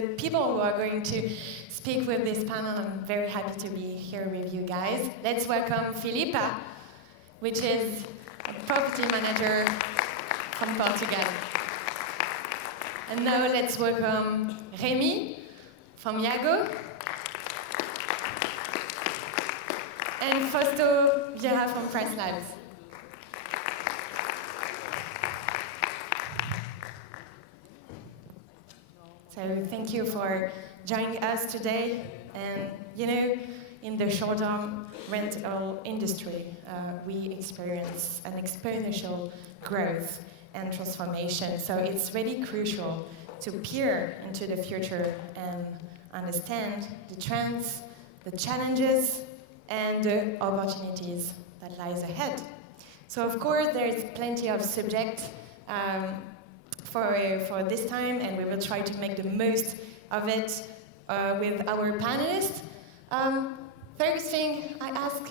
the people who are going to speak with this panel. I'm very happy to be here with you guys. Let's welcome Filipa, which is a property manager from Portugal. And now let's welcome Rémi from Iago. And Fausto Vieira from Press Labs. So thank you for joining us today. And you know, in the short-term rental industry, we experience an exponential growth and transformation. So it's really crucial to peer into the future and understand the trends, the challenges, and the opportunities that lies ahead. So of course, there's plenty of subject for this time, and we will try to make the most of it with our panelists. First thing, I ask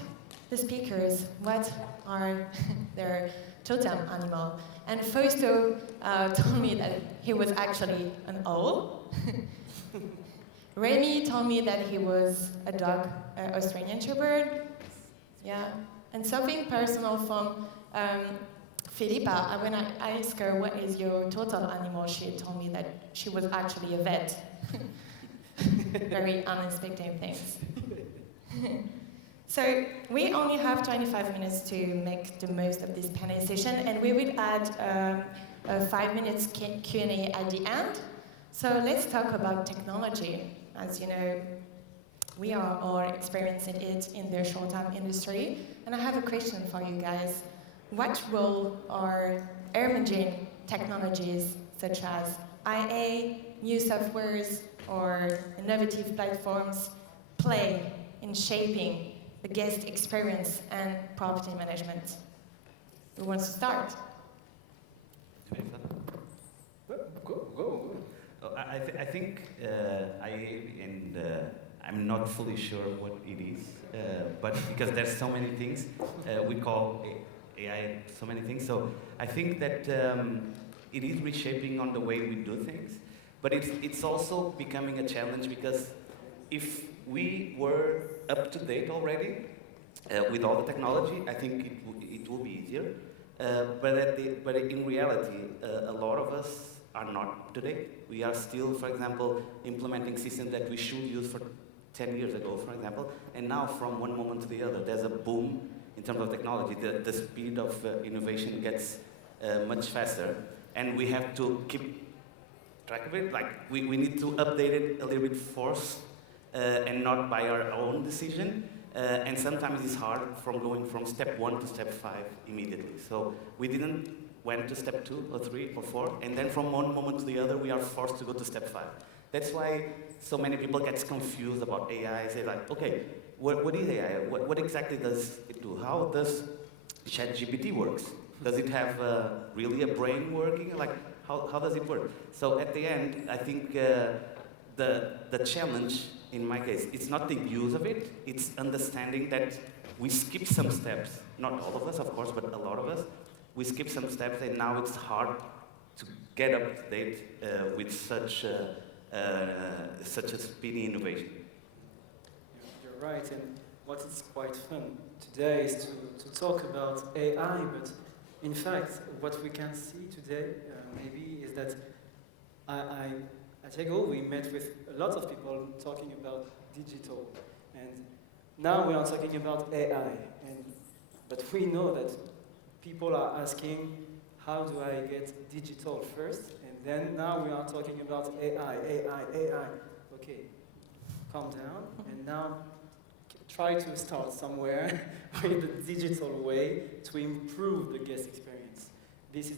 the speakers what are their totem animal. And Fausto told me that he was actually an owl. Rémi told me that he was a dog, Australian Shepherd. Yeah, and something personal from Filipa. When I asked her what is your total animal, she told me that she was actually a vet. Very unexpected things. So we only have 25 minutes to make the most of this panel session, and we will add a 5 minutes Q&A at the end. So let's talk about technology. As you know, we are all experiencing it in the short-term industry. And I have a question for you guys. What role are emerging technologies such as IA, new softwares, or innovative platforms play in shaping the guest experience and property management? Who wants to start? Go. I think I'm not fully sure what it is, but because there's so many things, we call AI so many things. So I think that it is reshaping on the way we do things, but it's also becoming a challenge because if we were up to date already with all the technology, I think it will be easier. But in reality, a lot of us are not up to date. We are still, for example, implementing systems that we should use for 10 years ago, for example, and now from one moment to the other, there's a boom in terms of technology. The speed of innovation gets much faster, and we have to keep track of it. Like, we need to update it a little bit forced and not by our own decision. And sometimes it's hard from going from step 1 to step 5 immediately. So we didn't went to step 2 or 3 or 4, and then from one moment to the other, we are forced to go to step 5. That's why so many people get confused about AI. Say like, okay, what is AI? What exactly does it do? How does ChatGPT works? Does it have really a brain working? Like, how does it work? So at the end, I think the challenge, in my case, it's not the use of it, it's understanding that we skip some steps. Not all of us, of course, but a lot of us. We skip some steps, and now it's hard to get up to date with such a speedy innovation. You're right, and what is quite fun today is to talk about AI, but in fact, what we can see today maybe is that at Iago we met with a lot of people talking about digital, and now we are talking about AI, but we know that people are asking, how do I get digital first? And then now we are talking about AI. Okay, calm down, and now try to start somewhere with the digital way to improve the guest experience. This is,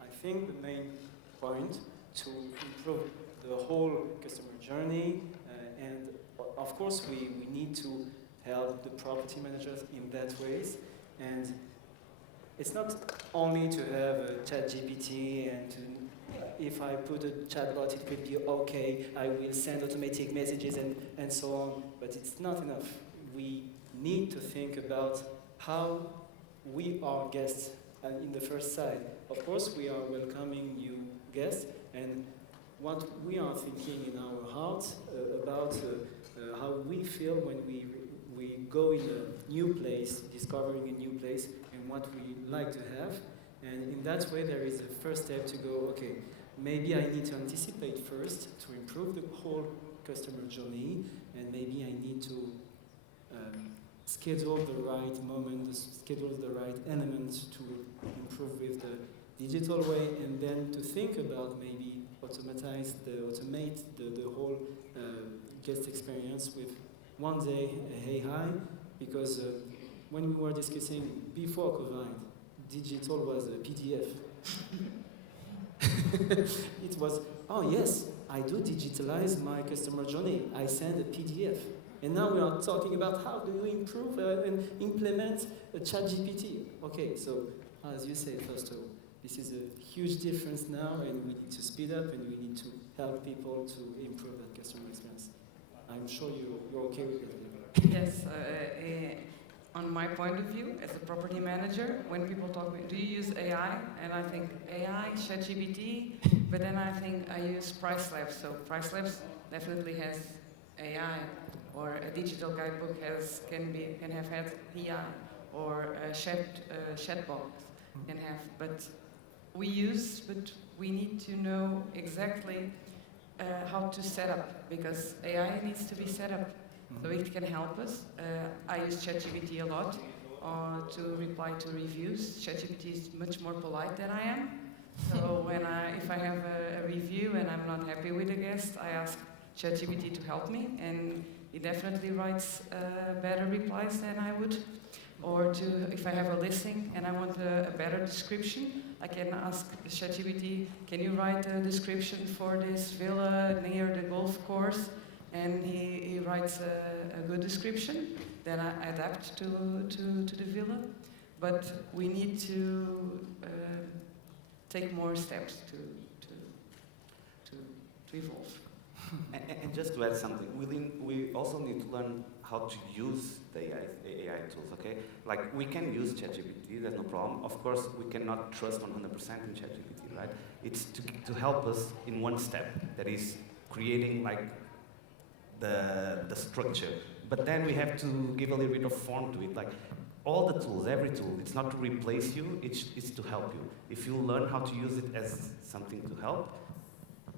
I think, the main point, to improve the whole customer journey, and of course we need to help the property managers in that ways. And it's not only to have a ChatGPT and if I put a chatbot, it will be okay, I will send automatic messages and so on, but it's not enough. We need to think about how we are guests in the first side. Of course, we are welcoming new guests, and what we are thinking in our heart about how we feel when we go in a new place, discovering a new place, and what we like to have. And in that way, there is a first step to go, okay, maybe I need to anticipate first to improve the whole customer journey, and maybe I need to schedule the right moment, schedule the right elements to improve with the digital way, and then to think about maybe automate the whole guest experience with one day a AI, because when we were discussing before COVID, digital was a PDF. It was, oh yes, I do digitalize my customer journey. I send a PDF. And now we are talking about how do you improve and implement a ChatGPT. Okay, so as you said, first of all, this is a huge difference now, and we need to speed up, and we need to help people to improve that customer experience. I'm sure you're okay with it. Yes, on my point of view, as a property manager, when people talk, do you use AI? And I think AI, ChatGPT, but then I think I use Price Labs. So Price Labs definitely has AI, or a digital guidebook can have had AI, or a chatbot can have. But we need to know exactly how to set up, because AI needs to be set up. So it can help us. I use ChatGPT a lot to reply to reviews. ChatGPT is much more polite than I am. So if I have a review and I'm not happy with a guest, I ask ChatGPT to help me, and it definitely writes better replies than I would. Or if I have a listing and I want a better description, I can ask ChatGPT, can you write a description for this villa near the golf course? And he writes a good description. Then I adapt to the villa. But we need to take more steps to evolve. And just to add something, we also need to learn how to use the AI tools, okay? Like, we can use ChatGPT, there's no problem. Of course, we cannot trust 100% in ChatGPT, right? It's to help us in one step, that is creating, like, the structure. But then we have to give a little bit of form to it. Like, all the tools, every tool, it's not to replace you, it's to help you. If you learn how to use it as something to help,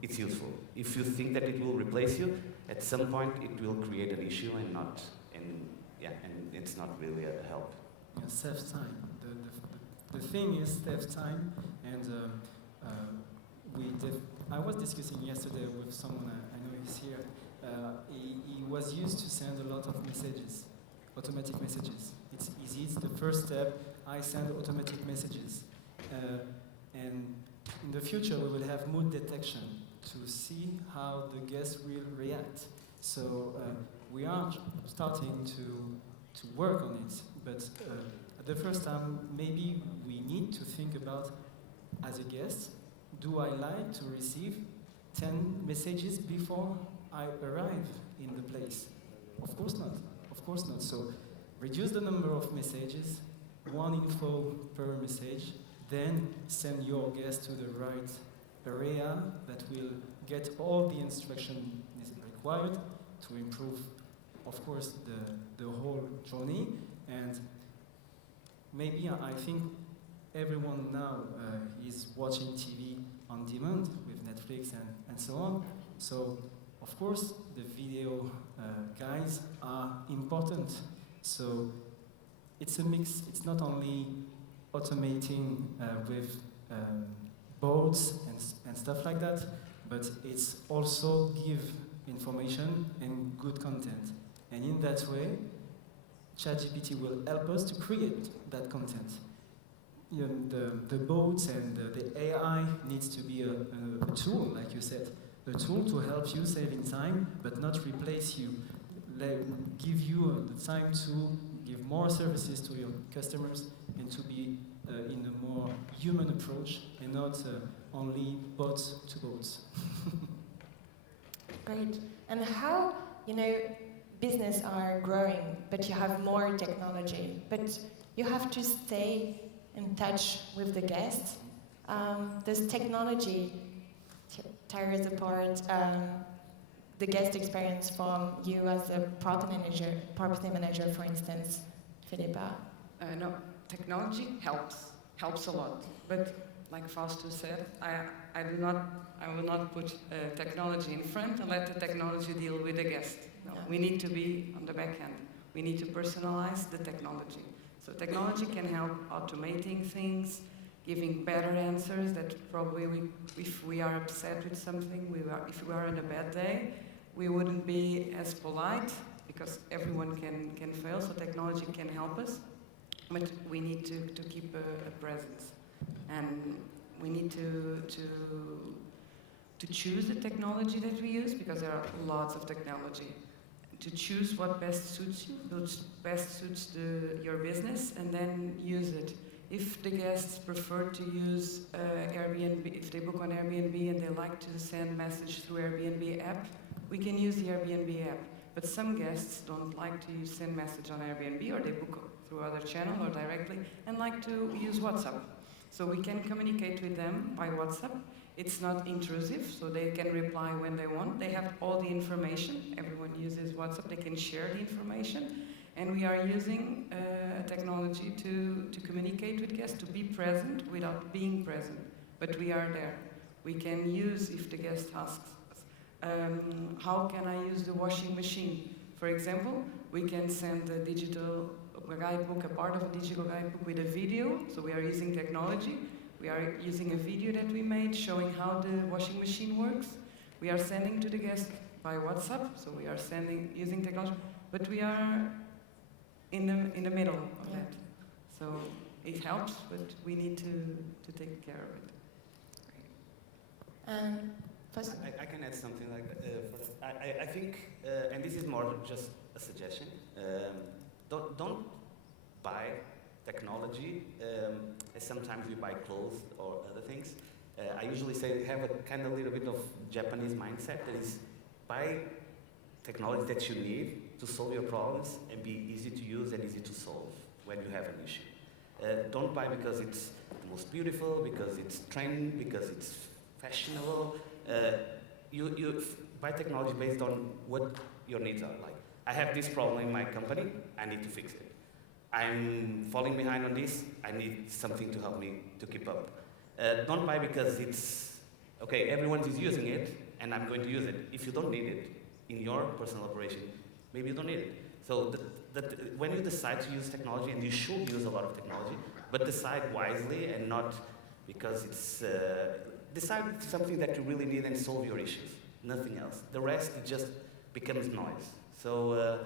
it's useful. If you think that it will replace you, at some point it will create an issue and it's not really a help. Yeah, saves time. The thing is saves time, and I was discussing yesterday with someone I know he's here. He was used to send a lot of messages, automatic messages. It's easy, it's the first step. I send automatic messages. And in the future, we will have mood detection to see how the guests will react. So we are starting to work on it, but at the first time, maybe we need to think about, as a guest, do I like to receive 10 messages before I arrive in the place? Of course not. Of course not. So reduce the number of messages, one info per message, then send your guest to the right area that will get all the instruction required to improve, of course, the whole journey. And maybe I think everyone now is watching TV on demand with Netflix and so on. So, of course, the video guides are important. So it's a mix. It's not only automating with boards and stuff like that, but it's also give information and good content. And in that way, ChatGPT will help us to create that content. You know, the boats and the AI needs to be a tool, like you said, a tool to help you saving time, but not replace you. Give you the time to give more services to your customers and to be in a more human approach and not only bots to boats. Great. And how, business are growing, but you have more technology, but you have to stay in touch with the guests. Does technology tears apart the guest experience from you as a property manager, for instance, Philippa? No, technology helps a lot. But like Fausto said, I will not put technology in front and let the technology deal with the guest. No, we need to be on the back end. We need to personalize the technology. So technology can help automating things, giving better answers that probably if we are upset with something, if we are on a bad day, we wouldn't be as polite because everyone can fail, so technology can help us. But we need to keep a presence. And we need to choose the technology that we use because there are lots of technology. To choose what best suits you, what best suits your business, and then use it. If the guests prefer to use Airbnb, if they book on Airbnb and they like to send message through Airbnb app, we can use the Airbnb app. But some guests don't like to send message on Airbnb, or they book through other channel or directly, and like to use WhatsApp. So we can communicate with them by WhatsApp. It's not intrusive, so they can reply when they want. They have all the information. Everyone uses WhatsApp. They can share the information. And we are using technology to communicate with guests, to be present without being present. But we are there. We can use, if the guest asks us, how can I use the washing machine? For example, we can send a digital guidebook, a part of a digital guidebook with a video. So we are using technology. We are using a video that we made showing how the washing machine works. We are sending to the guest by WhatsApp, so we are using technology, but we are in the middle of that. So it helps, but we need to take care of it. First, I can add something like that. I think, and this is more just a suggestion, don't buy technology as sometimes we buy clothes or other things. I usually say have a kind of little bit of Japanese mindset, that is buy technology that you need to solve your problems and be easy to use and easy to solve when you have an issue. Don't buy because it's the most beautiful, because it's trending, because it's fashionable. You buy technology based on what your needs are. Like, I have this problem in my company, I need to fix it. I'm falling behind on this, I need something to help me to keep up. Don't buy because it's, okay, everyone is using it, and I'm going to use it. If you don't need it in your personal operation, maybe you don't need it. So when you decide to use technology, and you should use a lot of technology, but decide wisely and not because it's, decide something that you really need and solve your issues, nothing else. The rest, it just becomes noise. So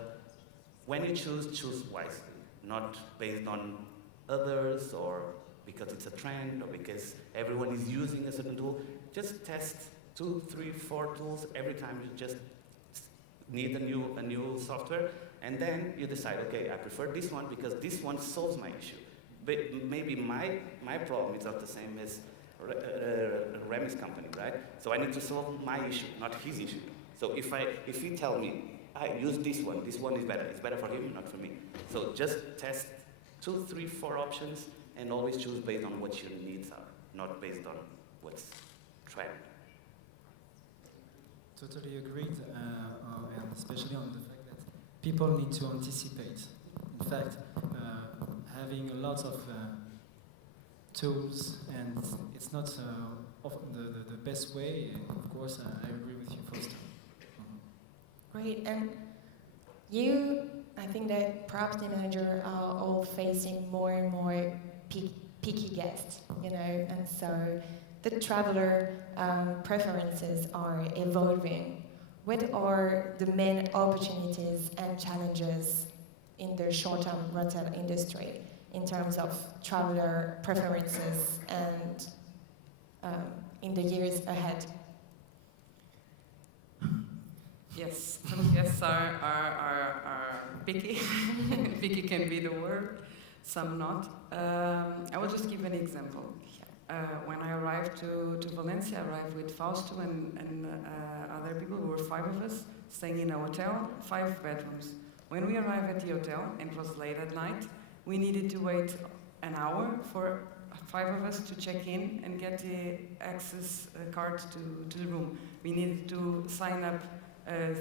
when you choose wisely. Not based on others or because it's a trend or because everyone is using a certain tool. Just test 2, 3, 4 tools every time you just need a new software, and then you decide, okay, I prefer this one because this one solves my issue. But maybe my problem is not the same as Remy's company, right? So I need to solve my issue, not his issue. So if he tell me, I use this one is better. It's better for him, not for me. So just test 2, 3, 4 options and always choose based on what your needs are, not based on what's trend. Totally agreed, and especially on the fact that people need to anticipate. In fact, having a lot of tools, and it's not often the best way. Of course, I agree with you, Fausto. Great, and I think that property managers are all facing more and more picky guests, and so the traveler preferences are evolving. What are the main opportunities and challenges in the short-term rental industry in terms of traveler preferences and in the years ahead? Yes, some guests are picky. Picky can be the word, some not. I will just give an example. When I arrived to Valencia, I arrived with Fausto and other people. We were 5 of us staying in a hotel, 5 bedrooms. When we arrived at the hotel, and it was late at night, we needed to wait an hour for 5 of us to check in and get the access card to the room. We needed to sign up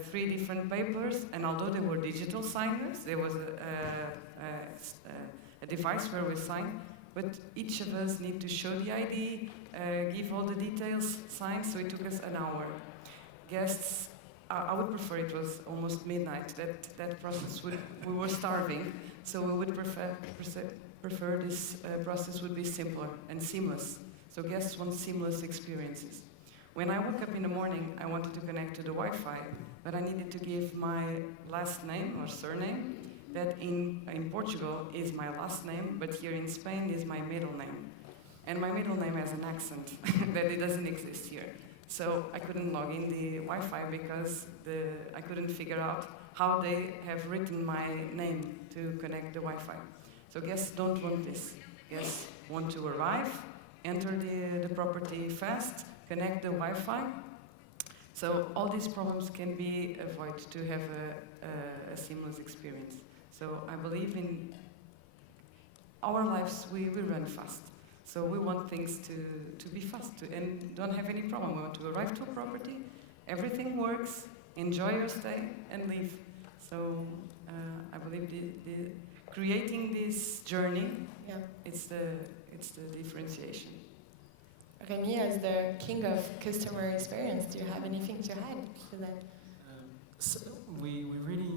3 different papers, and although they were digital signers, there was a device where we sign, but each of us need to show the ID, give all the details, sign, so it took us an hour. Guests, I would prefer it was almost midnight, that process we were starving, so we would prefer this process would be simpler and seamless. So guests want seamless experiences. When I woke up in the morning, I wanted to connect to the Wi-Fi, but I needed to give my last name or surname, that in Portugal is my last name, but here in Spain is my middle name. And my middle name has an accent that it doesn't exist here. So I couldn't log in the Wi-Fi because I couldn't figure out how they have written my name to connect the Wi-Fi. So guests don't want this. Guests want to arrive, enter the property fast, connect the Wi-Fi. So all these problems can be avoided to have a seamless experience. So I believe in our lives, we run fast. So we want things to be fast and don't have any problem. We want to arrive to a property, everything works, enjoy your stay, and leave. So I believe creating this journey, Yeah. it's the differentiation. Rémi, as the king of customer experience, do you have anything to add to that? So we really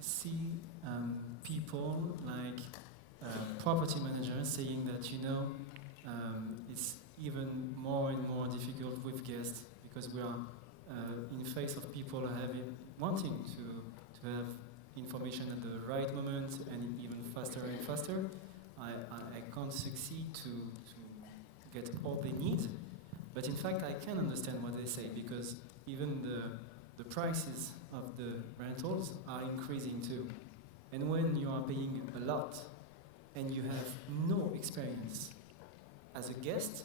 see people like property managers saying that, it's even more and more difficult with guests because we are in face of people wanting to have information at the right moment and even faster and faster. I can't succeed to get all they need, but in fact I can understand what they say because even the prices of the rentals are increasing too. And when you are paying a lot and you have no experience as a guest,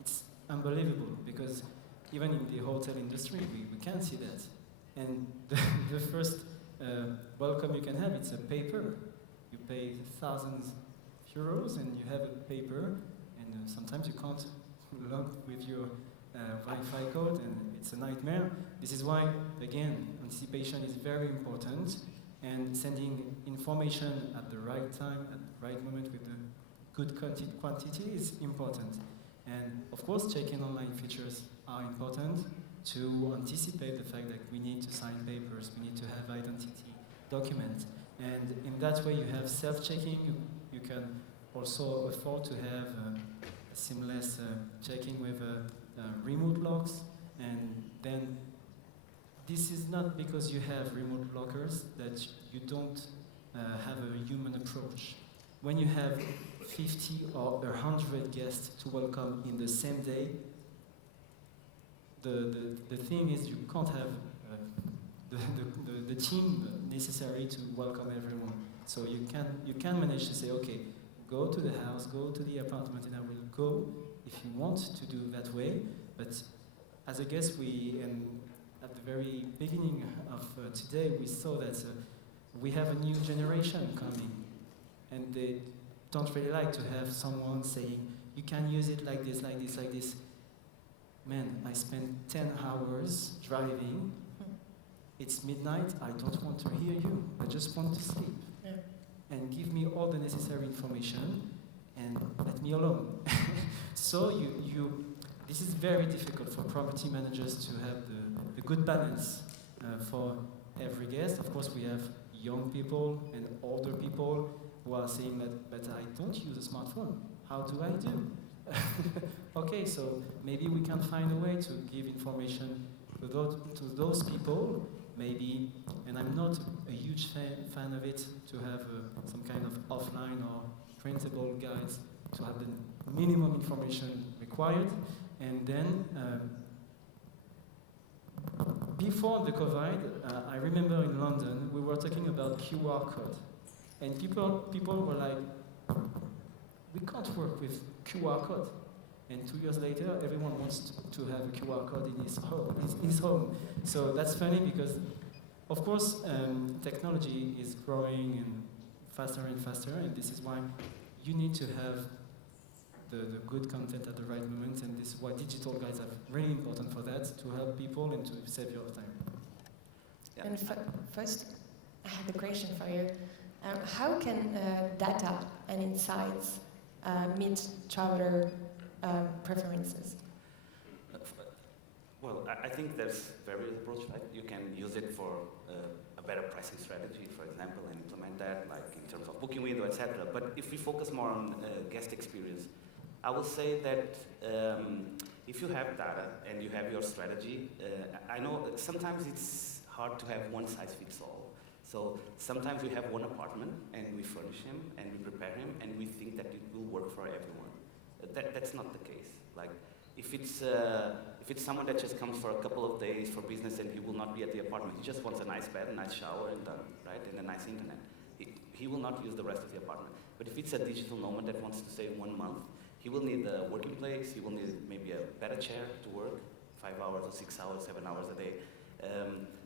it's unbelievable because even in the hotel industry we can see that. And the first welcome you can have, it's a paper. You pay thousands of euros and you have a paper, and sometimes you can't log with your Wi-Fi code, and it's a nightmare. This is why, again, anticipation is very important, and sending information at the right time, at the right moment with the good quantity is important. And of course, check-in online features are important to anticipate the fact that we need to sign papers, we need to have identity documents. And in that way, you have self-checking. You can also afford to have seamless checking with remote locks. And then this is not because you have remote lockers that you don't have a human approach. When you have 50 or 100 guests to welcome in the same day, the thing is you can't have the team necessary to welcome everyone. So you can manage to say, okay, go to the house, go to the apartment, and I will go if you want to do that way. But as a guest, at the very beginning of today, we saw that we have a new generation coming, and they don't really like to have someone saying, you can use it like this, like this, like this. Man, I spent 10 hours driving. It's midnight, I don't want to hear you. I just want to sleep. Yeah. And give me all the necessary information and let me alone. So this is very difficult for property managers to have the good balance for every guest. Of course, we have young people and older people who are saying that, but I don't use a smartphone. How do I do? Okay, so maybe we can find a way to give information to those people, maybe, and I'm not a huge fan of it, to have some kind of offline or printable guides to have the minimum information required. And then, before the COVID, I remember in London, we were talking about QR code. And people were like, we can't work with QR code. And 2 years later, everyone wants to have a QR code in his home. So that's funny because, of course, technology is growing and faster, and this is why you need to have the good content at the right moment, and this is why digital guides are really important for that, to help people and to save your time. Yeah. And first, I have a question for you. How can data and insights meet traveler preferences? Well, I think there's various approaches, right? You can use it for a better pricing strategy, for example, and implement that, like in terms of booking window, etc. But if we focus more on guest experience, I will say that if you have data and you have your strategy, I know that sometimes it's hard to have one size fits all. So sometimes we have one apartment and we furnish him and we prepare him and we think that it will work for everyone. That's not the case. Like if it's someone that just comes for a couple of days for business and he will not be at the apartment, he just wants a nice bed, a nice shower and done, right? And a nice internet. He will not use the rest of the apartment. But if it's a digital nomad that wants to stay 1 month, he will need a working place, he will need maybe a better chair to work, 5 hours or 6 hours, 7 hours a day.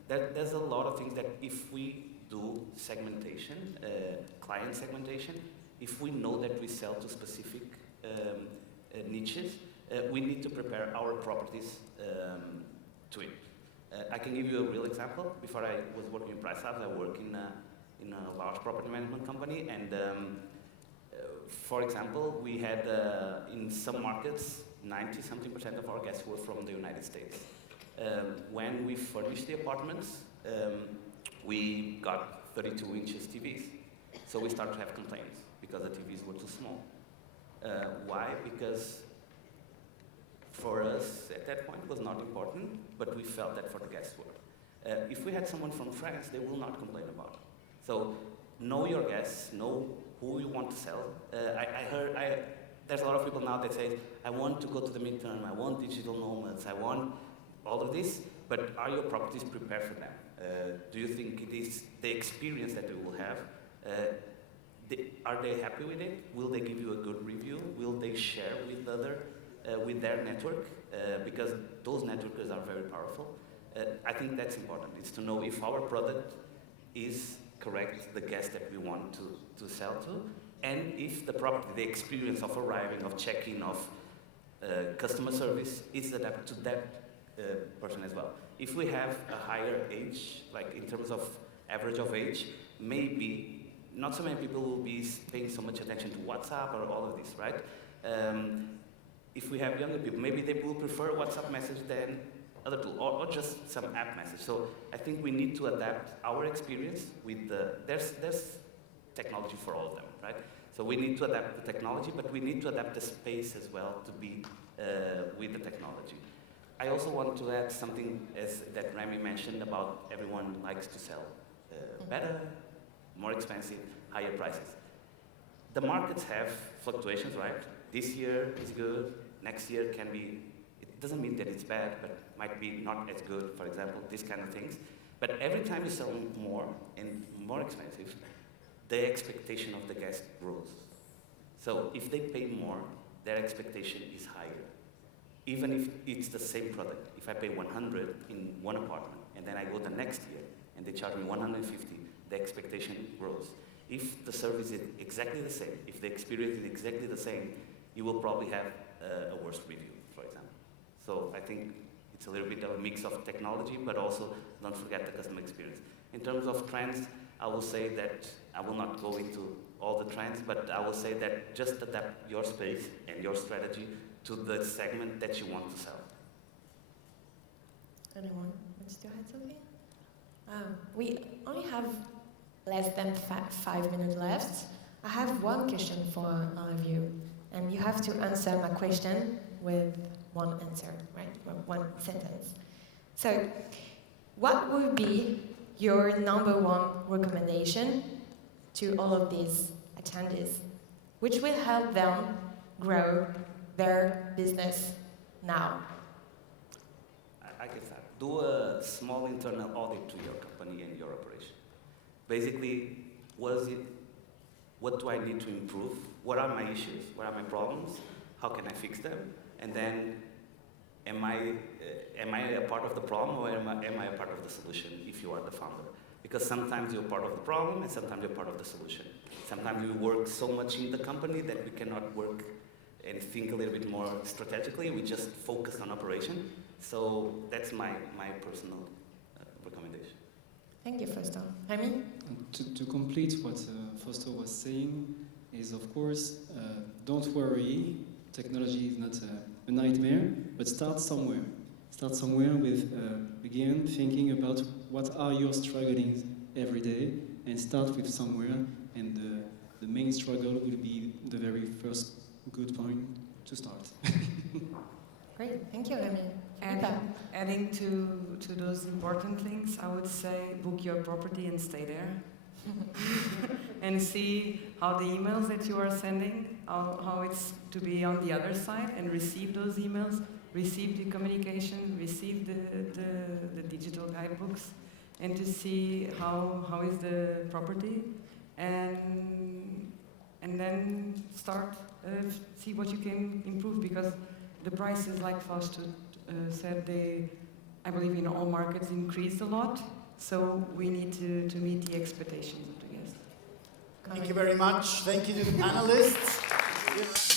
There's a lot of things that if we do segmentation, client segmentation, if we know that we sell to specific niches, we need to prepare our properties to it. I can give you a real example. Before I was working in Price House, I worked in a large property management company, and for example, we had in some markets 90-something% of our guests were from the United States. When we furnished the apartments, we got 32 inches TVs. So we started to have complaints because the TVs were too small. Why? Because for us at that point it was not important, but we felt that for the guests were. If we had someone from France, they will not complain about it. So know your guests, know who you want to sell. There's a lot of people now that say, I want to go to the midterm, I want digital nomads, I want all of this, but are your properties prepared for them? Do you think it is the experience that they will have? Are they happy with it? Will they give you a good review? Will they share with their network? Because those networks are very powerful. I think that's important. It's to know if our product is correct, the guest that we want to sell to, and if the property, the experience of arriving, of check-in, of customer service is adapted to that person as well. If we have a higher age, like in terms of average of age, maybe not so many people will be paying so much attention to WhatsApp or all of this, right? If we have younger people, maybe they will prefer WhatsApp message than other tool, or just some app message. So I think we need to adapt our experience with there's technology for all of them, right? So we need to adapt the technology, but we need to adapt the space as well to be with the technology. I also want to add something that Remy mentioned about everyone likes to sell better, more expensive, higher prices. The markets have fluctuations, right? This year is good, next year can be, it doesn't mean that it's bad, but might be not as good, for example, these kind of things. But every time you sell more and more expensive, the expectation of the guest grows. So if they pay more, their expectation is higher. Even if it's the same product. If I pay 100 in one apartment, and then I go the next year, and they charge me 150, the expectation grows. If the service is exactly the same, if the experience is exactly the same, you will probably have a worse review, for example. So I think it's a little bit of a mix of technology, but also don't forget the customer experience. In terms of trends, I will say that, I will not go into all the trends, but I will say that just adapt your space and your strategy to the segment that you want to sell. Anyone wants to add something? We only have less than 5 minutes left. I have one question for all of you, and you have to answer my question with one answer, right? One sentence. So, what would be your number one recommendation to all of these attendees, which will help them grow their business now? I can start. Do a small internal audit to your company and your operation. Basically, what do I need to improve? What are my issues? What are my problems? How can I fix them? And then, am I a part of the problem, or am I a part of the solution if you are the founder? Because sometimes you're part of the problem and sometimes you're part of the solution. Sometimes we work so much in the company that we cannot work and think a little bit more strategically. We just focus on operation. So that's my personal recommendation. Thank you, Foster. Remy? To complete what Foster was saying is, of course, don't worry, technology is not a nightmare, but start somewhere. Start somewhere with, again, thinking about what are your strugglings every day, and start with somewhere, and the main struggle will be the very first good point to start. Great, thank you, Remy. Adding to those important things, I would say book your property and stay there. And see how the emails that you are sending, how it's to be on the other side and receive those emails, receive the communication, receive the digital guidebooks, and to see how is the property, and then start see what you can improve, because the prices, like Fausto said, I believe in all markets increased a lot, so we need to meet the expectations of the guests. Thank you very much. Thank you to the panelists.